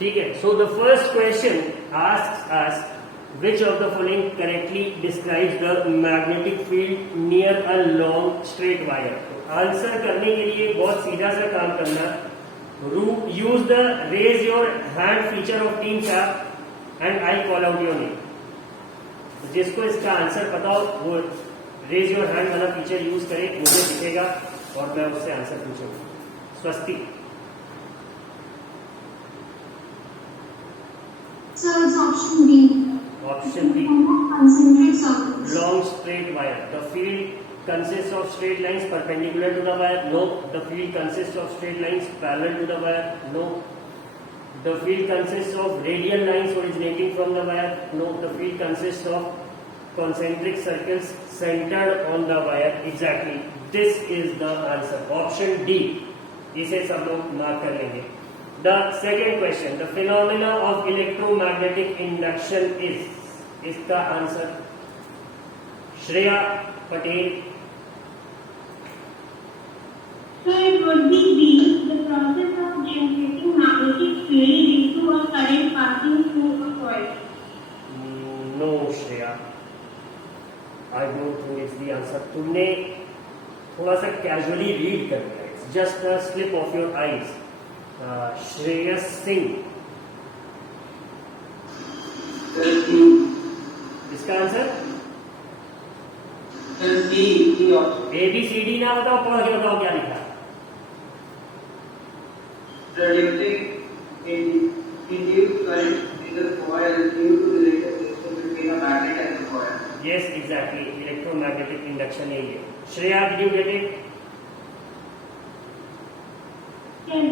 ठीक है. So the first question asks us which of the following correctly describes the magnetic field near a long straight wire. Answer करने के लिए बहुत सीधा सा काम करना. use the raise your hand feature of team chat and I'll call out your name. जिसको इसका आंसर पता हो वो रेज योर हैंड वाला फीचर यूज करे, मुझे दिखेगा और मैं उससे आंसर पूछूंगा. स्वस्ति. So it's option B. Option B. Concentric circles. Long straight wire. The field consists of straight lines perpendicular to the wire. No. The field consists of straight lines parallel to the wire. No. The field consists of radial lines originating from the wire. No. The field consists of concentric circles centered on the wire. Exactly. This is the answer. Option D. इसे सब लोग mark कर लेंगे. The second question, the phenomena of electromagnetic induction is. इसका answer Shreya Patel. So it would be B, the process of generating magnetic field into a current passing through a coil. No, Shreya. I don't think it's the answer. तुमने थोड़ा सा casually read कर लिया. It's just a slip of your eyes. Shreyas Singh. इसका answer ABCD ना बताओ, पढ़ के बताओ क्या लिखा. Yes, exactly. Electromagnetic induction यही है. Shreya, did you get it? Yes.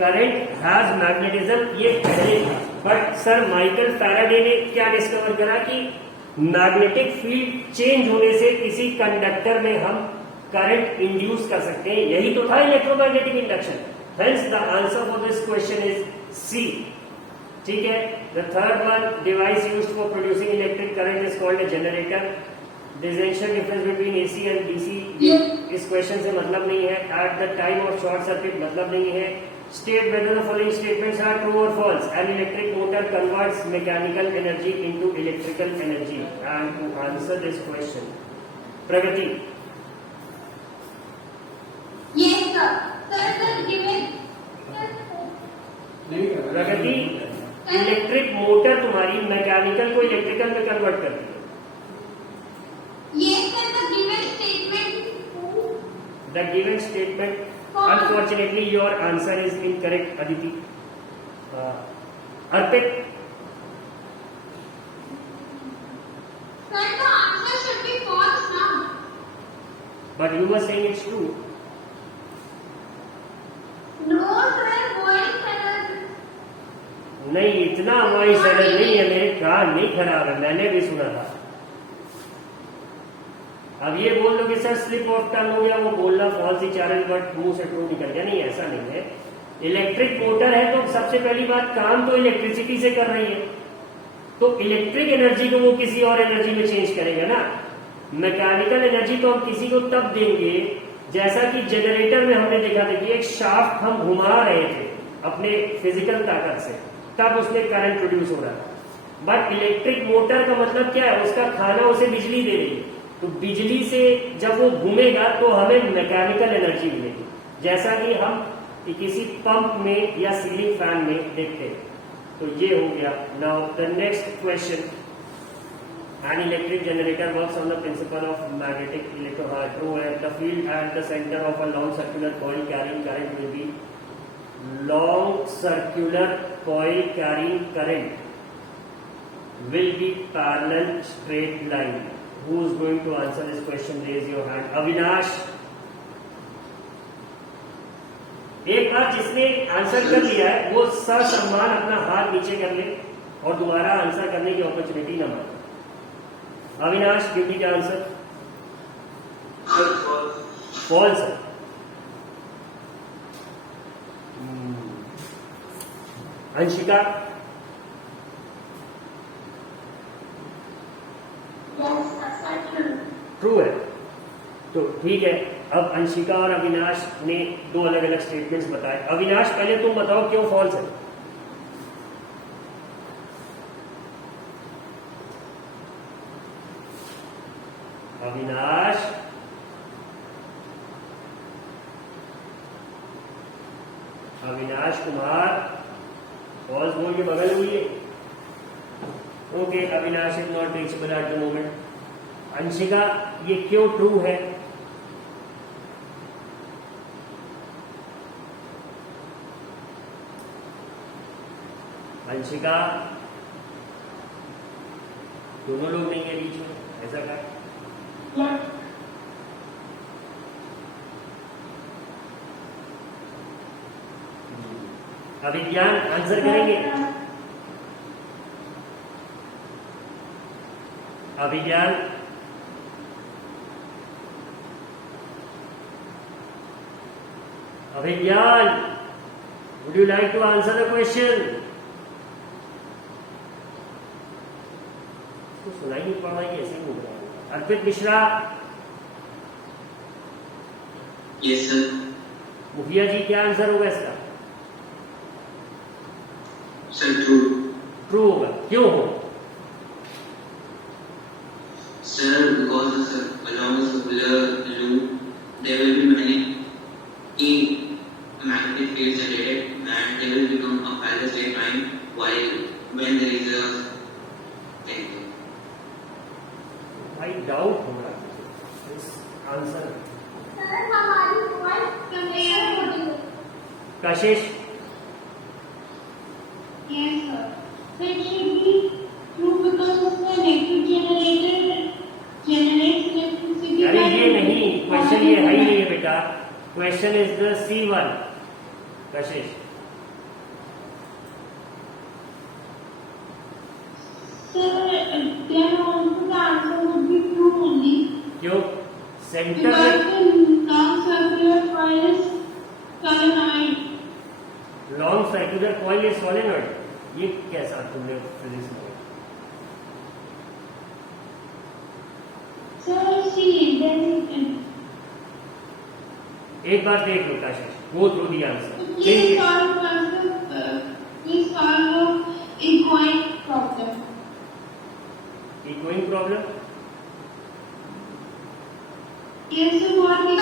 Current has magnetism, ये पहले था. बट सर माइकल फैराडे ने क्या डिस्कवर करा कि मैग्नेटिक फील्ड चेंज होने से किसी कंडक्टर में हम करंट इंड्यूस कर सकते हैं. यही तो था electromagnetic induction. Hence the answer for this question is C. ठीक है. The third one, device used for producing electric current is called a generator. Differential difference between AC and DC इस question से मतलब नहीं है. At the time of short circuit मतलब नहीं है. State whether the following statements are true or false. An electric motor converts mechanical energy into electrical energy. And to answer this question, Pragati. Yes, sir. Sir, given. Pragati, electric motor तुम्हारी mechanical को electrical में convert करती है. Yes, sir. The given statement. The given statement. Unfortunately, your answer is incorrect, Aditi. Arpit. Sir, the answer should be false now. But you were saying it's true. No, sir. Voice error. नहीं, इतना voice error नहीं है. मेरे कान नहीं खराब है, मैंने भी सुना था. अब ये बोल दो कि सर स्लिप ऑफ टंग हो गया, वो बोलना फॉल्स ही चारण बट मुंह से ट्रू निकल गया. नहीं, ऐसा नहीं है. इलेक्ट्रिक मोटर है तो सबसे पहली बात काम तो इलेक्ट्रिसिटी से कर रही है, तो इलेक्ट्रिक एनर्जी को वो किसी और एनर्जी में चेंज करेगा ना. मैकेनिकल एनर्जी तो हम किसी को तब देंगे जैसा कि जनरेटर में हमने देखा था कि एक शाफ्ट हम घुमा रहे थे अपने फिजिकल ताकत से, तब उसमें करंट प्रोड्यूस हो रहा था. बट इलेक्ट्रिक मोटर का मतलब क्या है, उसका खाना उसे बिजली दे रही है. तो बिजली से जब वो घूमेगा तो हमें मैकेनिकल एनर्जी मिलेगी, जैसा कि हम किसी पंप में या सीलिंग फैन में देखते हैं. तो ये हो गया. Now the next question. An electric generator works on the principle of magnetic electro. The field at the centre of a long circular coil carrying current will be. Long circular coil carrying current will be parallel straight line. Who is going to answer this question? Raise your hand. Avinash. एक बार जिसने answer कर लिया है वो ससम्मान अपना हाथ नीचे कर ले और दोबारा आंसर करने की अपॉर्चुनिटी न मांगे. Avinash, give me the answer. False. Anshika. True है. तो ठीक है. अब अंशिका और अविनाश ने दो अलग अलग स्टेटमेंट्स बताए. अविनाश, पहले तुम बताओ क्यों फॉल्स है. अविनाश, अविनाश कुमार, पॉज बोल के बगल हुई है। Okay, Avinash is not reachable at the moment. Anshika, ये क्यों ट्रू है? अंशिका, दोनों लोग नहीं है बीच में, ऐसा क्या? अभिज्ञान आंसर करेंगे? अभिज्ञान, अभिज्ञान, would you like to answer the question? तो सुनाई नहीं पड़ रहा है, ऐसे ही बोल रहा है। अर्पित मिश्रा, यस सर। मुखिया जी, क्या आंसर होगा इसका? Sir true. ट्रू होगा, क्यों हो? Sir, because along the circular loop, there will be many magnetic fields generated, and they will become up at the same time while when there is a thing. I doubt होगा इस answer. Kashish, Yes, sir. So it should be true because of the electric generator generates electricity. अरे ये नहीं, question ये है ही नहीं है बेटा। Question is the C1। Kashish, Sir, then also the answer would be true only क्यों? Centre because में the long circular coil is solenoid. Long circular coil is solenoid. ये कैसा तुमने फिजिक्स में? Sir, see, then एक बार देख लो Kashish, go through the answer. please solve the equine problem. Equine problem, Yes, sir, what is the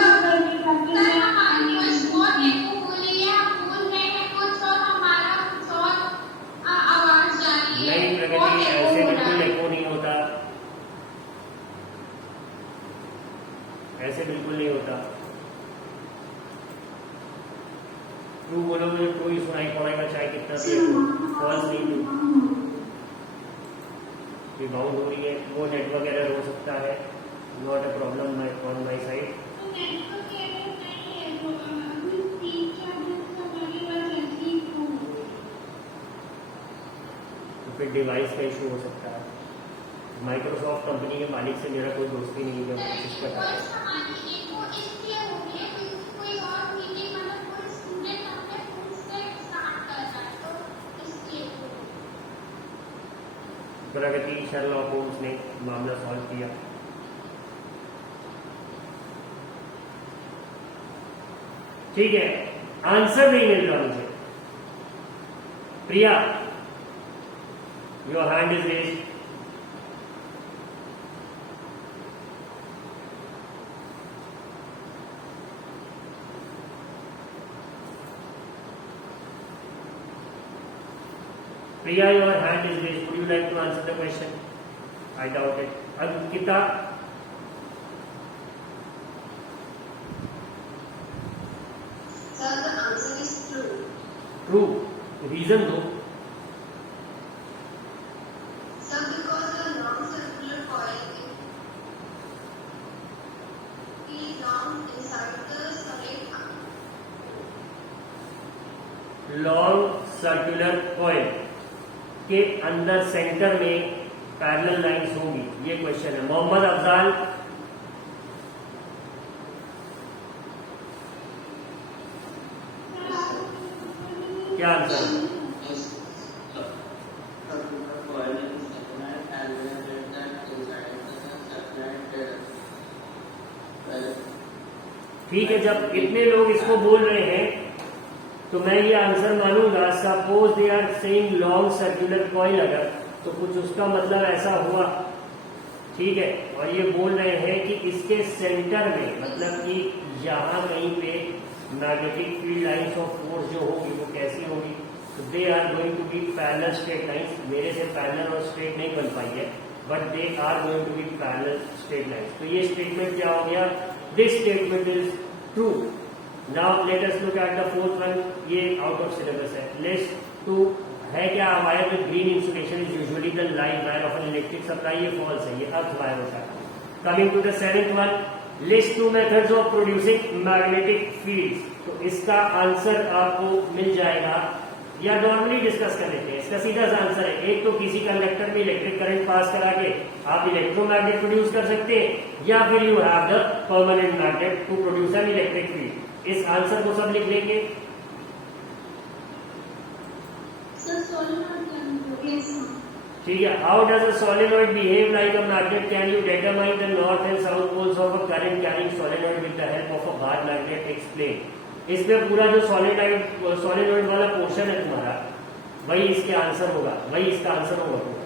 नहीं प्रगति, ऐसे बिल्कुल एको नहीं होता, ऐसे बिल्कुल नहीं होता। ट्रू बोलोगे तो ट्रू ही सुनाई पड़ेगा, चाहे कितना भी फॉल्स नहीं ट्रू। ये बाउंड हो रही है, वो नेटवर्क एरर हो सकता है, not a problem on my side. तो फिर डिवाइस का इशू हो सकता है। माइक्रोसॉफ्ट कंपनी के मालिक से मेरा कोई दोस्ती नहीं है, कोशिश कर रहा है। प्रगति शर्लॉक होम्स ने मामला सॉल्व किया। ठीक है, आंसर नहीं मिल रहा मुझे। Priya, your hand is raised. Priya, your hand is raised. Would you like to answer the question? I doubt it. Ankita, Sir, the answer is true. true. Reason though? Sir, because the long circular coil is long inside the solid long circular coil के अंदर centre में parallel lines होंगी, ये question है। मोहम्मद अफजाल, क्या answer? ठीक है, जब इतने लोग इसको बोल रहे हैं तो मैं ये आंसर मानूंगा। Suppose they are saying long circular coil, अगर तो कुछ उसका मतलब ऐसा हुआ। ठीक है, और ये बोल रहे हैं कि इसके सेंटर में, मतलब कि यहाँ कहीं पे magnetic field lines of force जो होगी वो कैसी होगी, तो they are going to be parallel straight lines. मेरे से पैरेलल और स्ट्रेट नहीं बन पाई है, but they are going to be parallel straight lines. तो ये स्टेटमेंट क्या हो गया, this statement is true. Now let us look at the fourth one, ये आउट ऑफ सिलेबस है। लिस्ट 2 है क्या, wire with green insulation is usually the line wire of an electric supply, ये फॉल्स है, ये अर्थ वायर होता है। Coming to the seventh one, list 2 methods of producing magnetic fields. तो इसका आंसर आपको मिल जाएगा, या नॉर्मली डिस्कस कर लेते हैं। इसका सीधा सा आंसर है, एक तो किसी कंडक्टर में इलेक्ट्रिक करंट पास करा के आप इलेक्ट्रोमैग्नेट प्रोड्यूस कर सकते हैं, या फिर you have the permanent magnet to produce an electric field. इस आंसर को सब लिख लेंगे। Sir, solenoid. Yes, sir. ठीक है, how does a solenoid behave like a magnet, can you determine the north and south poles of a current carrying solenoid with the help of a bar magnet, explain. इसमें पूरा जो solenoid वाला portion है तुम्हारा, वही इसके answer होगा, वही इसका आंसर होगा पूरा।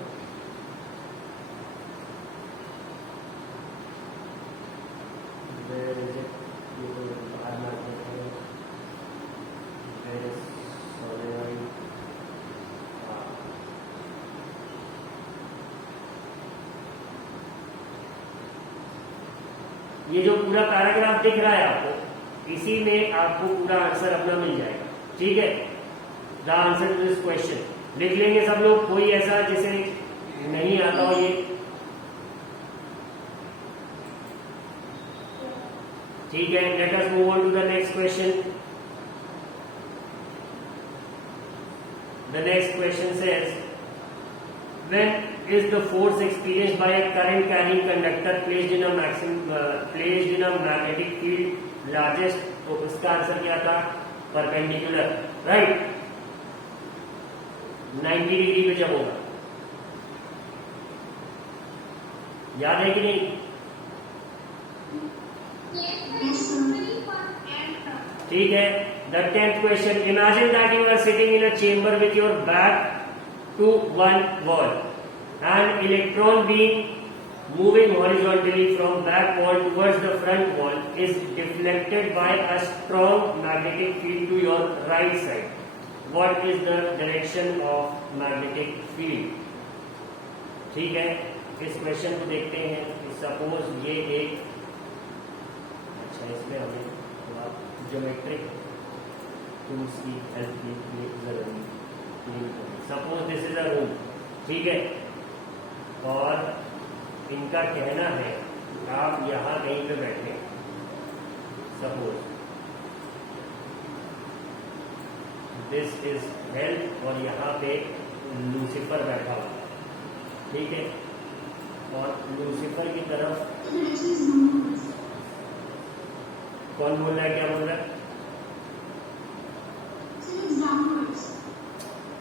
ये जो पूरा पैराग्राफ दिख रहा है आपको, इसी में आपको पूरा आंसर अपना मिल जाएगा। ठीक है, the answer to this question लिख लेंगे सब लोग। कोई ऐसा जिसे नहीं आता हो ये, ठीक है। Let us move on to the next question. The next question says, when is the force experienced by a current carrying conductor placed in a magnetic field largest? तो इसका आंसर क्या था, परपेंडिकुलर, राइट, 90 डिग्री पे जब होगा। याद है कि नहीं? ठीक है। The 10th question, imagine that you are sitting in a chamber with your back to one wall, an electron beam moving horizontally from back wall towards the front wall is deflected by a strong magnetic field to your right side. What is the direction of magnetic field? ठीक है, इस question को देखते हैं। Suppose ये एक, अच्छा इसमें हमें थोड़ा ज्योमेट्रिक टूल्स की हेल्प की जरूरत। Suppose this is a room, ठीक है, और इनका कहना है आप यहां कहीं पे बैठे, सपोज दिस इज हेल, और यहाँ पे लूसीफर बैठा हुआ, ठीक है, और लूसीफर की तरफ कौन बोल रहा है, क्या बोल रहा है?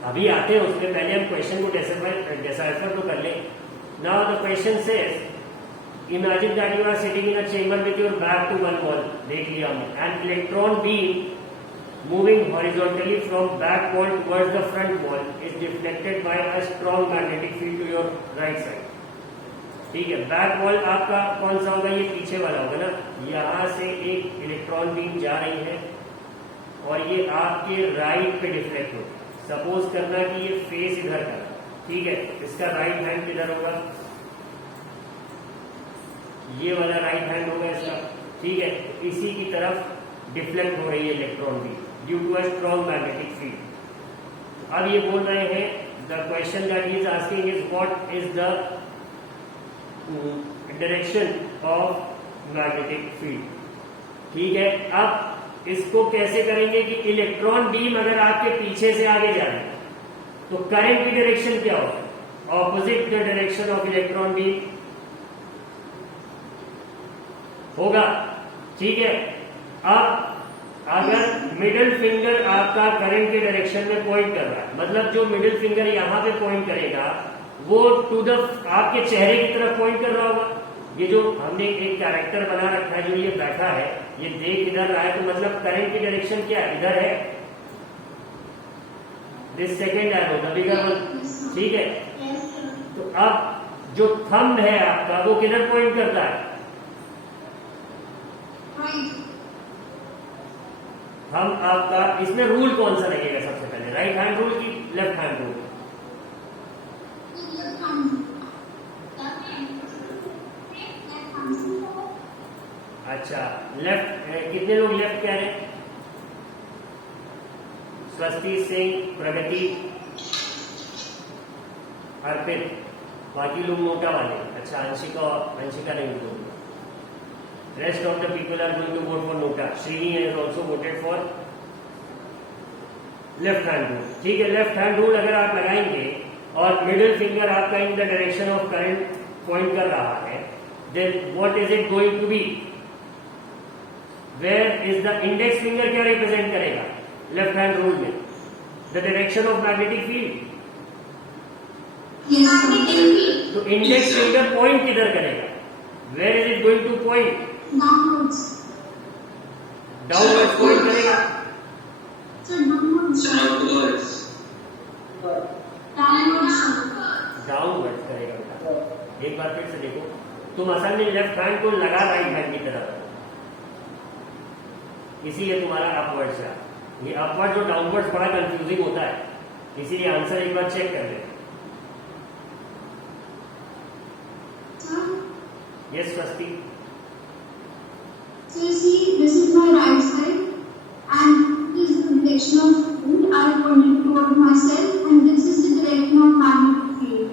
अभी आते हैं उसमें, पहले हम क्वेश्चन को डिसाइफर तो कर ले। Now the question says, imagine that you are sitting in a chamber with your back to one wall, देख लिया हमने, and electron beam moving horizontally from back wall towards the front wall is deflected by a strong magnetic field to your right side. ठीक है, back wall आपका कौन सा होगा, ये पीछे वाला होगा ना। यहां से एक इलेक्ट्रॉन बीम जा रही है और ये आपके राइट पे डिफ्लेक्ट होगी। सपोज करना कि ये फेस इधर का, ठीक है, इसका राइट हैंड किधर होगा, ये वाला राइट हैंड होगा इसका, ठीक है, इसी की तरफ डिफ्लेक्ट हो रही है इलेक्ट्रॉन भी due to a strong magnetic field. अब ये बोल रहे हैं, the question that he is asking is what is the direction of magnetic field. ठीक है, अब इसको कैसे करेंगे कि इलेक्ट्रॉन बीम अगर आपके पीछे से आगे जा रही है तो करंट की डायरेक्शन क्या होगा, opposite the direction of electron beam होगा। ठीक है, अब अगर मिडिल फिंगर आपका करंट के डायरेक्शन में पॉइंट कर रहा है, मतलब जो मिडिल फिंगर यहां पे पॉइंट करेगा वो टू द आपके चेहरे की तरफ पॉइंट कर रहा होगा। ये जो हमने एक कैरेक्टर बना रखा है, जो ये बैठा है, ये देख इधर रहा है, तो मतलब करंट की डायरेक्शन क्या है, इधर है, this second arrow the bigger one. ठीक है, तो अब जो थंब है आपका वो किधर पॉइंट करता है? Right. थंब आपका, इसमें रूल कौन सा लगेगा सबसे पहले, राइट हैंड रूल की left hand rule? Left hand. अच्छा, लेफ्ट, कितने लोग लेफ्ट कह रहे हैं? स्वस्ति, सिंह, प्रगति, अर्पित, बाकी लोग नोटा वाले। अच्छा, अंशिका नहीं बोल। Rest of the people are going to vote for NOTA. Srini has also voted for left hand rule. ठीक है, लेफ्ट हैंड रूल अगर आप लगाएंगे और मिडिल फिंगर आपका in the direction of current point कर रहा है, then what is it going to be? Where is the index finger क्या रिप्रेजेंट करेगा लेफ्ट हैंड रूल में? The direction of magnetic field. Yes, sir. तो index finger point किधर करेगा? Where is it going to point? Downwards. Downwards point करेगा। Sir, downwards. Southwards. Downwards. Downwards करेगा बेटा। एक बार फिर से देखो, तुम असल में लेफ्ट हैंड को लगा राइट हैंड की तरफ, इसीलिए तुम्हारा अपवर्ड्स है। ये अपवर्ड और डाउनवर्ड्स बड़ा कंफ्यूजिंग होता है, इसीलिए आंसर एक बार चेक कर ले। Sir, यस स्वस्ति। so you see, this is my right side, and this is the direction of wind. I pointed toward myself, and this is the direction of magnetic field.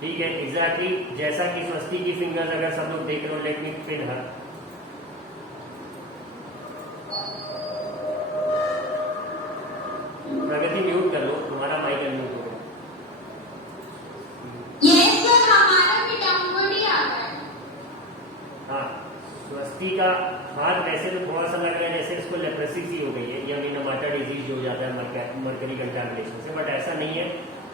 ठीक है, exactly जैसा कि स्वस्ति की fingers अगर सब लोग देख रहे हो, लेट मी पिन हर। प्रगति म्यूट कर लो, तुम्हारा माइक अनम्यूट हो गया। Yes, sir, हमारा भी downward ही आ रहा है. हाँ, स्वस्ति का हाथ वैसे तो थोड़ा सा लग रहा है जैसे इसको लेप्रेसी सी हो गई है, या निमाटा डिजीज हो जाता है मर्करी कंटामिनेशन से, बट ऐसा नहीं है।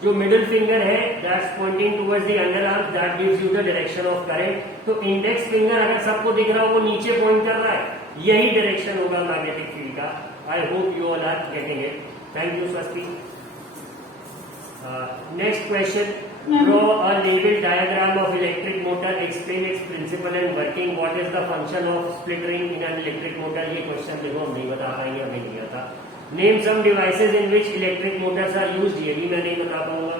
जो मिडिल फिंगर है that's pointing towards the under arm, that gives you the direction of current. तो इंडेक्स फिंगर अगर सबको दिख रहा हो वो नीचे पॉइंट कर रहा है, यही डायरेक्शन होगा मैग्नेटिक फील्ड का। I hope you all are getting it. Thank you Swasti. Next question, draw a label diagram of electric motor, explain its principle and working, what is the function of split ring in an electric motor। ये question देखो हम नहीं बता पाएंगे, हमें नहीं आता। Name some devices in which electric motors are used, ये भी मैं नहीं बता पाऊंगा,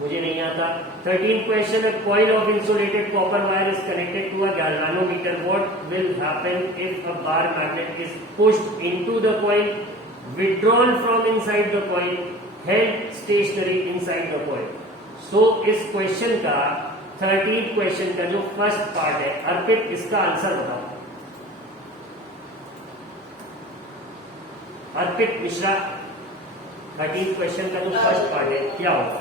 मुझे नहीं आता। 13th question, a coil of insulated copper wire is connected to a galvanometer, what will happen if a bar magnet is pushed into the coil, withdrawn from inside the coil, held stationary inside the coil। सो इस question का 13th question का जो first part है, अर्पित इसका answer बताओ। अर्पित Mishra, 13th question का जो first part है क्या होगा?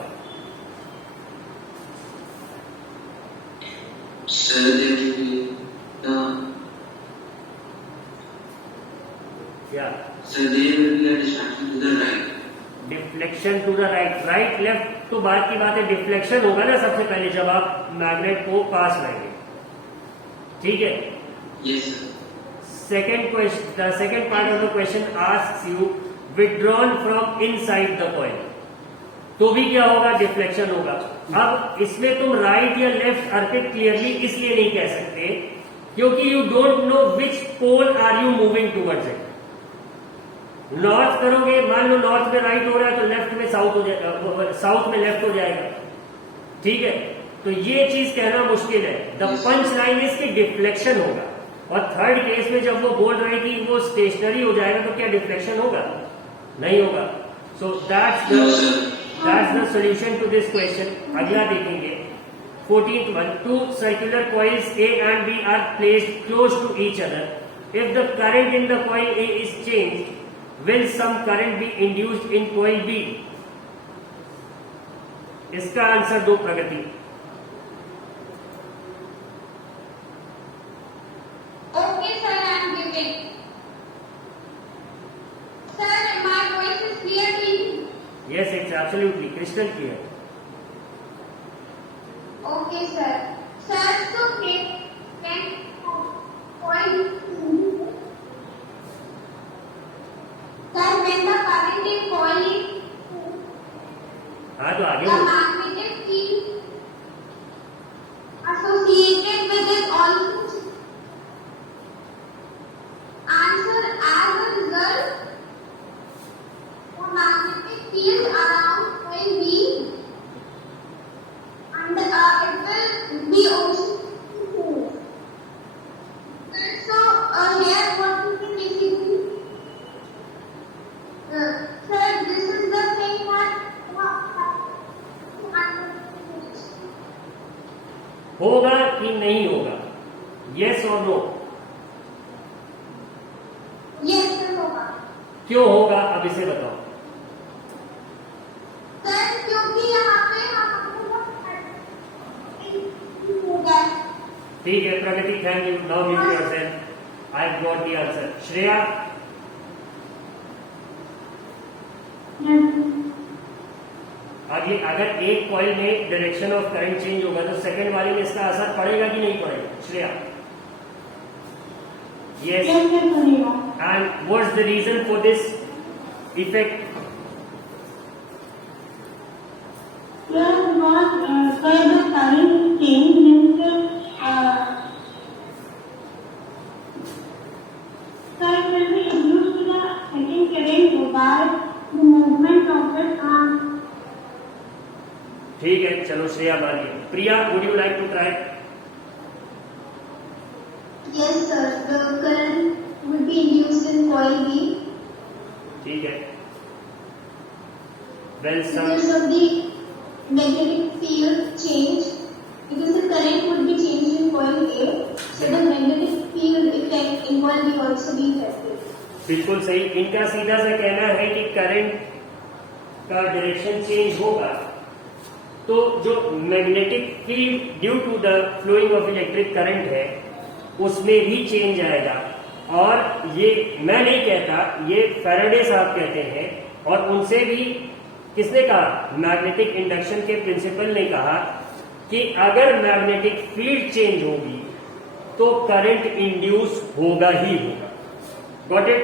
क्या? Deflection to the right, right left तो बात की बात है, डिफ्लेक्शन होगा ना सबसे पहले जब आप मैग्नेट को पास लाएंगे, ठीक है। Yes, second question, the second part of the question asks you withdrawn from inside the coil, तो भी क्या होगा? डिफ्लेक्शन होगा। अब इसमें तुम राइट या लेफ्ट अर्पित क्लियरली इसलिए नहीं कह सकते क्योंकि you don't know which pole are you moving towards it. North करोगे, मान लो नॉर्थ में राइट हो रहा है तो लेफ्ट में साउथ हो जाएगा, साउथ में लेफ्ट हो जाएगा, ठीक है। तो ये चीज कहना मुश्किल है। द पंच लाइन इसकी डिफ्लेक्शन होगा। और थर्ड केस में जब वो बोल रहे हैं कि वो स्टेशनरी हो जाएगा तो क्या डिफ्लेक्शन होगा? नहीं होगा। So that's the solution to this question. अगला देखेंगे 14th one, two circular coils A and B are placed close to each other. If the current in the coil A is changed, will some current be induced in coil B? इसका answer दो Pragati. Okay, sir, I am giving. Sir, my voice is clear to you? Yes, it's absolutely crystal clear. Okay, sir. Sir, so can coil. Sir, when the current in coil is, हाँ तो आगे the बोलो। magnetic field, होगा कि नहीं होगा? Yes और no? Yes sir होगा क्यों होगा, अब इसे बताओ। सर, क्योंकि यहाँ पे होगा। ठीक है Pragati, thank you. Now mute yourself, I got the answer. Shreya, आगे अगर एक कॉइल में डायरेक्शन ऑफ करंट चेंज होगा तो सेकंड वाले में इसका असर पड़ेगा कि नहीं पड़ेगा? Shreya, yes. And what's the reason for this effect? ठीक है, चलो श्रेया मान लिया। Priya, would you like to try? Yes, sir. The current would be induced in coil B ठीक है, well because of the magnetic field change. Because the current would be changed in coil A, so the magnetic field effect in coil B also be affected. बिल्कुल सही। इनका सीधा सा कहना है कि करंट का डायरेक्शन चेंज होगा तो जो magnetic field due to the flowing of electric current है उसमें भी चेंज आएगा। और ये मैं नहीं कहता, ये फैराडे साहब कहते हैं, और उनसे भी किसने कहा? मैग्नेटिक इंडक्शन के प्रिंसिपल ने कहा कि अगर मैग्नेटिक फील्ड चेंज होगी तो करंट इंड्यूस होगा ही होगा। Got it?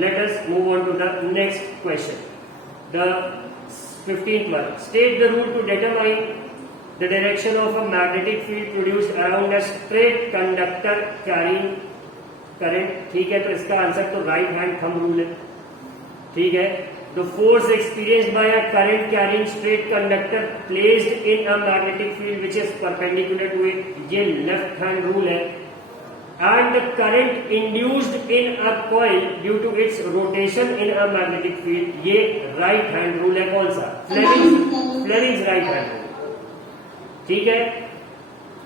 Let us move on to the next question, the 15th one. State the rule to determine the direction of a magnetic field produced around a straight conductor carrying current. ठीक है, तो इसका answer तो right hand thumb rule है। ठीक है, the force experienced by a current carrying straight conductor placed in a magnetic field which is perpendicular to it, ये left hand rule है। and the current induced in a coil due to its rotation in a magnetic field, ये right hand rule है। कौन सा? Fleming's right hand rule. ठीक है,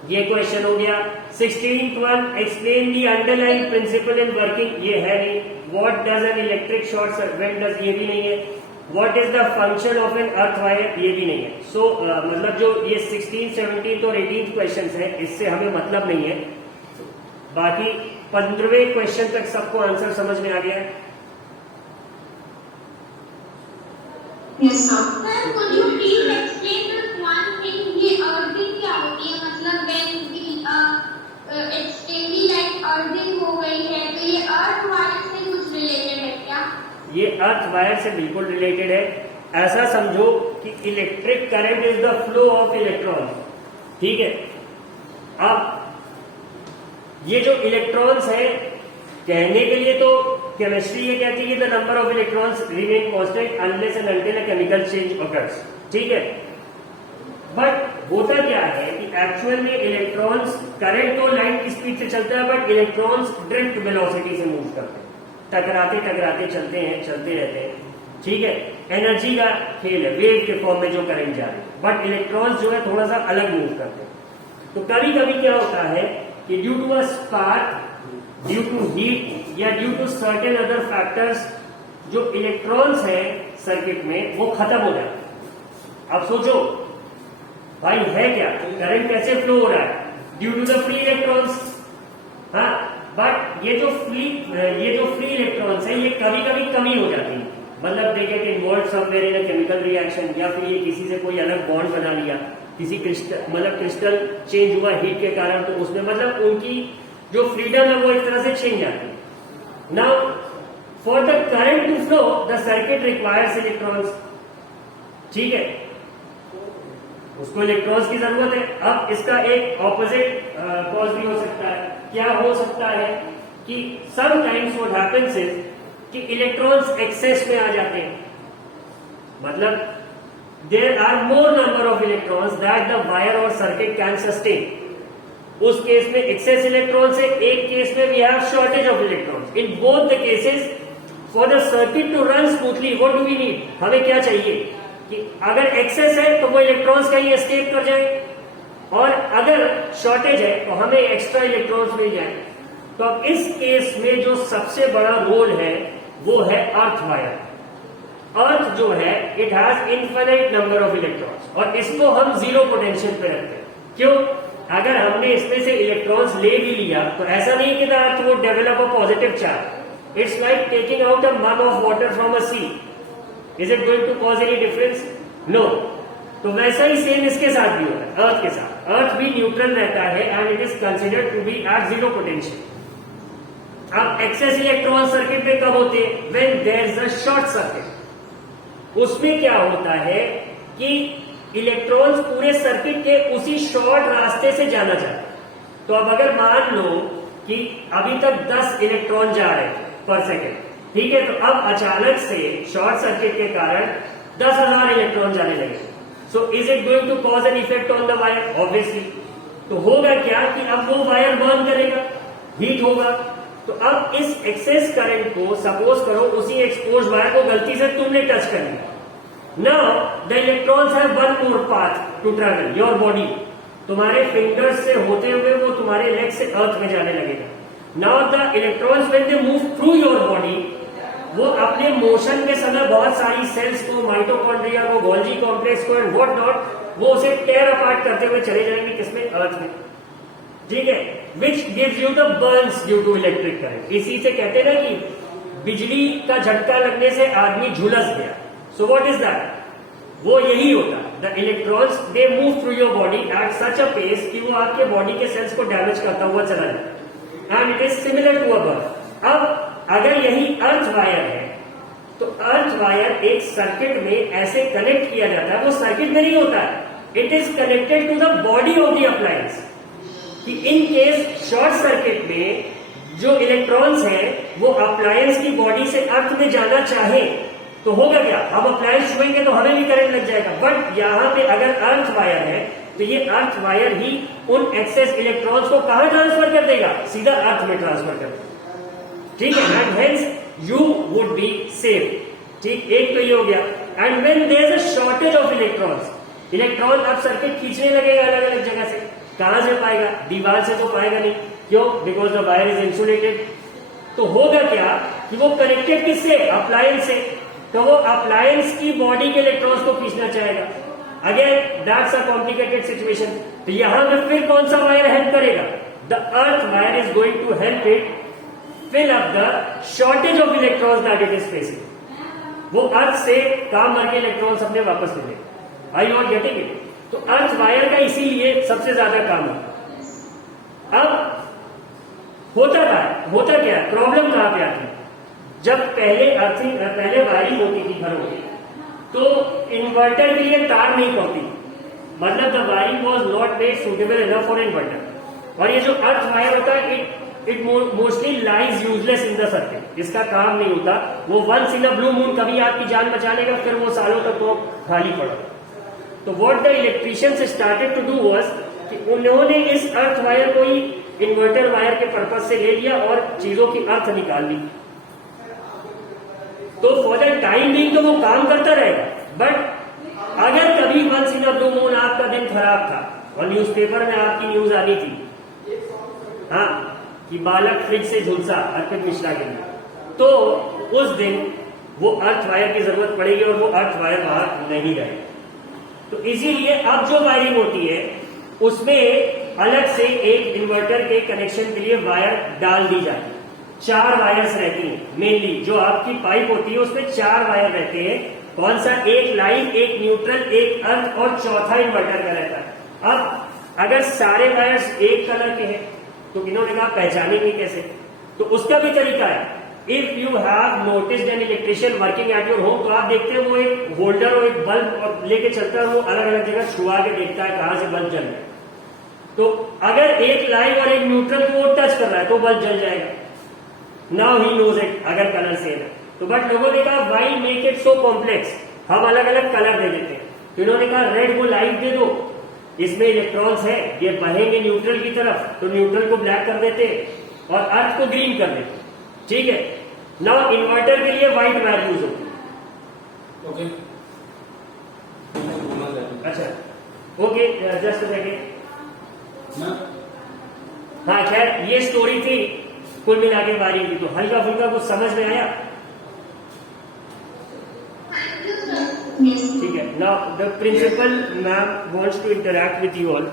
ये question हो गया। 16th one, explain the underlying principle in working, ये है नहीं। what does an electric short circuit does, ये भी नहीं है। what is the function of an earth wire, ये भी नहीं है। so मतलब जो ये 16th 17th और 18th क्वेश्चन है इससे हमें मतलब नहीं है। बाकी 15वें क्वेश्चन तक सबको आंसर समझ में आ गया है? Yes, sir. Sir, could you please explain this one thing? ये अर्थिंग क्या होती है? मतलब when we it's daily like earthing हो गई है तो ये अर्थ वायर से कुछ रिलेटेड है क्या? ये अर्थ वायर से बिल्कुल रिलेटेड है। ऐसा समझो कि electric current is the flow of electron. ठीक है, अब ये जो इलेक्ट्रॉन्स है, कहने के लिए तो केमिस्ट्री ये कहती है the number of electrons remain constant unless and until a chemical change occurs. ठीक है, बट होता क्या है कि एक्चुअल में इलेक्ट्रॉन्स, करंट तो लाइट की स्पीड से चलता है बट इलेक्ट्रॉन्स ड्रिफ्ट वेलोसिटी से मूव करते हैं, टकराते टकराते चलते हैं, चलते रहते हैं। ठीक है, एनर्जी का खेल है, वेव के फॉर्म में जो करंट जा रही है, बट इलेक्ट्रॉन्स जो है थोड़ा सा अलग मूव करते हैं। तो कभी कभी क्या होता है कि due to a spark, due to heat या due to certain other factors जो इलेक्ट्रॉन्स हैं सर्किट में वो खत्म हो जाते हैं। अब सोचो भाई है क्या, करंट कैसे फ्लो हो रहा है? Due to the free electrons. हाँ, बट ये जो फ्री इलेक्ट्रॉन्स है ये कभी कभी कमी हो जाती है, मतलब they get involve somewhere in a chemical reaction, या फिर ये किसी से कोई अलग बॉन्ड बना लिया, किसी क्रिस्टल चेंज हुआ हीट के कारण, तो उसमें मतलब उनकी जो फ्रीडम है वो एक तरह से चेंज आती है। Now for the current to flow the circuit requires electrons. ठीक है, उसको इलेक्ट्रॉन्स की जरूरत है। अब इसका एक ऑपोजिट कॉज भी हो सकता है। क्या हो सकता है कि समटाइम्स व्हाट हैपेंस इज कि इलेक्ट्रॉन्स एक्सेस में आ जाते हैं, मतलब there are more number of electrons that the wire or circuit can sustain. उस केस में एक्सेस इलेक्ट्रॉन्स है, एक केस में we have shortage of electrons. In both the cases, for the circuit to run smoothly, what do we need? हमें क्या चाहिए कि अगर एक्सेस है तो वो इलेक्ट्रॉन्स कहीं एस्केप कर जाए, और अगर शॉर्टेज है तो हमें एक्स्ट्रा इलेक्ट्रॉन्स मिल जाए। तो अब इस केस में जो सबसे बड़ा रोल है वो है अर्थ वायर। अर्थ जो है it has infinite number of electrons और इसको हम जीरो पोटेंशियल पे रखते हैं। क्यों? अगर हमने इसमें से इलेक्ट्रॉन्स ले भी लिया तो ऐसा नहीं कि द अर्थ वो develop a positive charge. It's like taking out a mug of water from a sea. Is it going to cause any difference? No. तो वैसा ही सेम इसके साथ भी होता है, अर्थ के साथ। अर्थ भी न्यूट्रल रहता है and it is considered to be at zero potential. अब एक्सेस इलेक्ट्रॉन सर्किट में कब होते हैं? When there is a short circuit. उसमें क्या होता है कि इलेक्ट्रॉन्स पूरे सर्किट के उसी शॉर्ट रास्ते से जाना चाहते हैं। तो अब अगर मान लो कि अभी तक 10 इलेक्ट्रॉन जा रहे हैं पर सेकेंड, ठीक है, तो अब अचानक से शॉर्ट सर्किट के कारण 10,000 इलेक्ट्रॉन जाने लगे। So is it going to cause an effect on the wire? Obviously. तो होगा क्या कि अब वो वायर बर्न करेगा, हीट होगा। तो अब इस एक्सेस करंट को सपोज करो उसी एक्सपोज वायर को गलती से तुमने टच कर लिया। Now the electrons have one more path to travel your body. तुम्हारे फिंगर्स से होते हुए वो तुम्हारे लेग से अर्थ में जाने लगेगा। Now the electrons when they move through your body, वो अपने मोशन के समय बहुत सारी सेल्स को, माइटोकॉन्ड्रिया को, गोल्जी कॉम्प्लेक्स को एंड व्हाट नॉट, वो उसे टेयर अपार्ट करते हुए चले जाएंगे किसमें? अर्थ में। ठीक है, which gives you the burns due to electric current. इसी से कहते हैं ना कि बिजली का झटका लगने से आदमी झुलस गया। So what is that? वो यही होता है। The electrons they move through your body at such a pace कि वो आपके बॉडी के सेल्स को डैमेज करता हुआ चला जाए and it is similar to a burn. अब अगर यही अर्थ वायर है तो अर्थ वायर एक सर्किट में ऐसे कनेक्ट किया जाता है। वो सर्किट में नहीं होता है, it is connected to the body of the appliance. कि इन केस शॉर्ट सर्किट में जो इलेक्ट्रॉन्स हैं वो अप्लायंस की बॉडी से अर्थ में जाना चाहे तो होगा क्या? हम अप्लायंस छुएंगे तो हमें भी करंट लग जाएगा। बट यहाँ पे अगर अर्थ वायर है तो ये अर्थ वायर ही उन एक्सेस इलेक्ट्रॉन्स को कहां ट्रांसफर कर देगा? सीधा अर्थ में ट्रांसफर कर देगा। ठीक है, and hence you would be safe. ठीक, एक तो ये हो गया। And when there is a shortage of electrons, electron अब सर्किट खींचने लगेगा अलग अलग जगह से। कहां से पाएगा? दीवार से तो पाएगा नहीं। क्यों? Because the wire is insulated. तो होगा क्या कि वो कनेक्टेड किससे? अप्लायंस से। तो वो अप्लायंस की बॉडी के इलेक्ट्रॉन्स को खींचना चाहेगा। Again that's a complicated situation. तो यहां में फिर कौन सा वायर हेल्प करेगा? The earth wire is going to help it fill up the shortage of electrons that it is facing. वो अर्थ से काम भर के इलेक्ट्रॉन्स अपने वापस ले लेगा। Are you not getting it? तो अर्थ वायर का इसीलिए सबसे ज्यादा काम है। अब होता क्या है? प्रॉब्लम कहां पे आती है? जब पहले वायरिंग होती थी घरों में तो इन्वर्टर के लिए तार नहीं पड़ती, मतलब the wiring was not made suitable enough for inverter. और ये जो अर्थ वायर होता है it mostly lies useless in the circuit. इसका काम नहीं होता। वो once in a blue moon कभी आपकी जान बचा लेगा, फिर वो सालों तक तो खाली पड़ा। तो what the electricians started to do was कि उन्होंने इस अर्थ वायर को ही इन्वर्टर वायर के पर्पज से ले लिया और चीजों की अर्थ निकाल ली। तो फॉर द टाइम बीइंग तो वो काम करता रहेगा। बट अगर कभी once in a blue moon आपका दिन खराब था और न्यूज़पेपर में आपकी न्यूज आनी थी, हाँ, कि बालक फ्रिज से झुलसा अर्पित मिश्रा के लिए, तो उस दिन वो अर्थ वायर की जरूरत पड़ेगी और वो अर्थ वायर वहां नहीं रहेगा। तो इसीलिए अब जो वायरिंग होती है उसमें अलग से एक इन्वर्टर के कनेक्शन के लिए वायर डाल दी जाती है। 4 वायर्स रहती हैं मेनली। जो आपकी पाइप होती है उसमें 4 वायर रहते हैं। कौन सा? एक लाइन, एक न्यूट्रल, एक अर्थ और चौथा इन्वर्टर का रहता है। अब अगर सारे वायर्स एक कलर के हैं तो इन्होंने कहा पहचानेंगे कैसे? तो उसका भी तरीका है। If you have noticed an electrician working at your home, तो आप देखते हैं वो एक होल्डर और एक बल्ब और लेके चलता है, वो अलग अलग जगह छुआ के देखता है कहां से बल्ब जल रहा है। तो अगर एक लाइन और एक न्यूट्रल को टच कर रहा है तो बल्ब जल जाएगा। नाउ ही नोज इट अगर कलर सेम है तो। बट लोगों ने कहा why make it so complex, हम अलग अलग कलर दे देते हैं। तो इन्होंने कहा रेड को लाइट दे दो, इसमें इलेक्ट्रॉन्स है, ये बहेंगे न्यूट्रल की तरफ, तो न्यूट्रल को ब्लैक कर देते और अर्थ को ग्रीन कर देते। ठीक है, नाउ इन्वर्टर के लिए व्हाइट वायर यूज होती है। ओके, अच्छा, ओके, जस्ट अ सेकेंड। हाँ खैर ये स्टोरी थी, कुल मिला के बारी की। तो हल्का फुल्का कुछ समझ में आया? Yes. ठीक है। Now the principal ma'am wants to interact with you all.